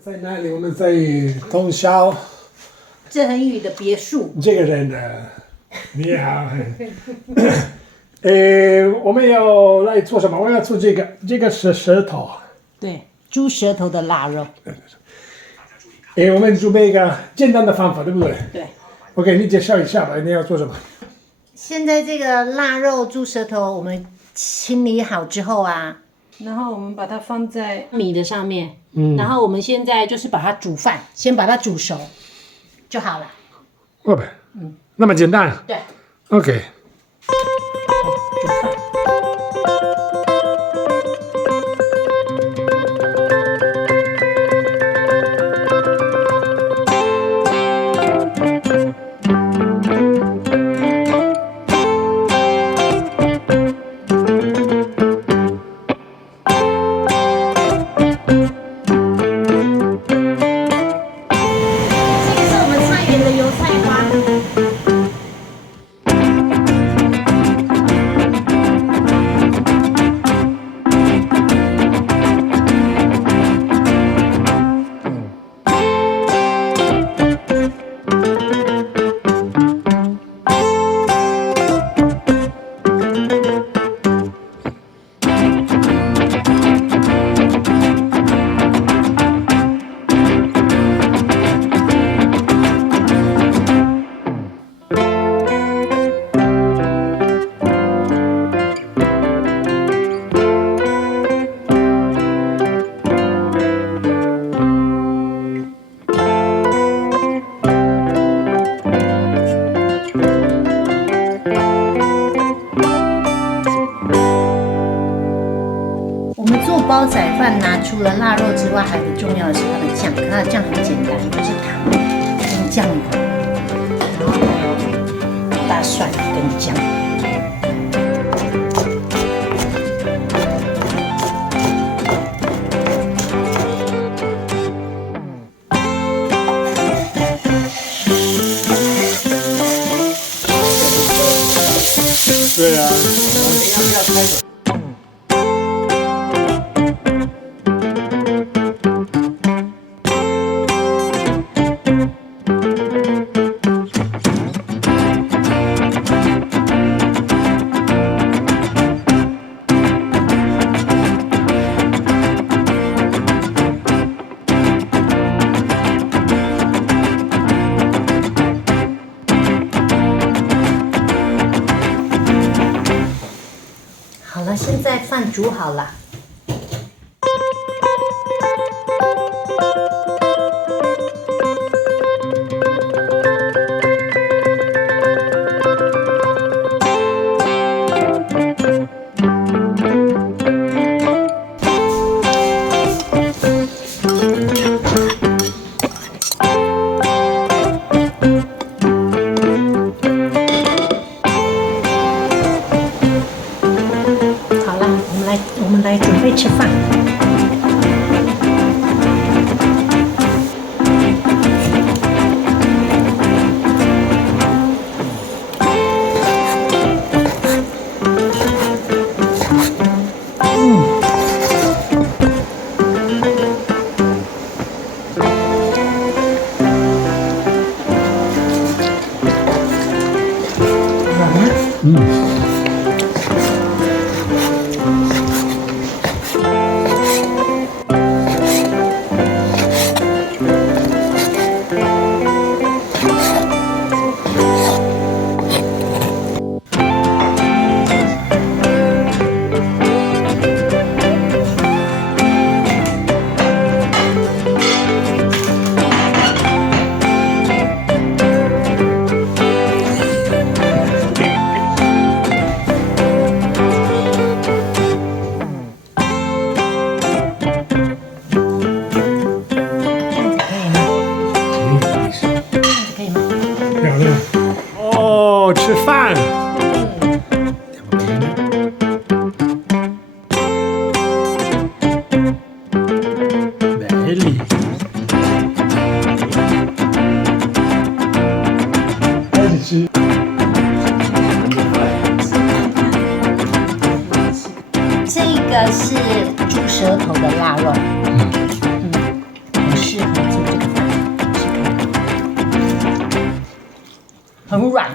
在哪里？我们在通宵。郑恒宇的别墅。这个人的，你好。我们要来做什么？我要做这个，这个是舌头。对，猪舌头的腊肉。我们准备一个简单的方法，对不对？对。OK， 你介绍一下吧，你要做什么？现在这个腊肉猪舌头我们清理好之后啊，然后我们把它放在米的上面，然后我们现在就是把它煮饭，先把它煮熟就好了。哦不，那么简单。对。OK。煮饭。煲仔饭拿除了腊肉之外，还有重要的是它的酱。它的酱很简单，就是糖跟酱油，然后还有大蒜跟姜。对啊，要不要开水？好了，现在饭煮好了。我们来准备吃饭。吃饭。美丽。开始吃。这个是猪舌头的腊肉。我试很软。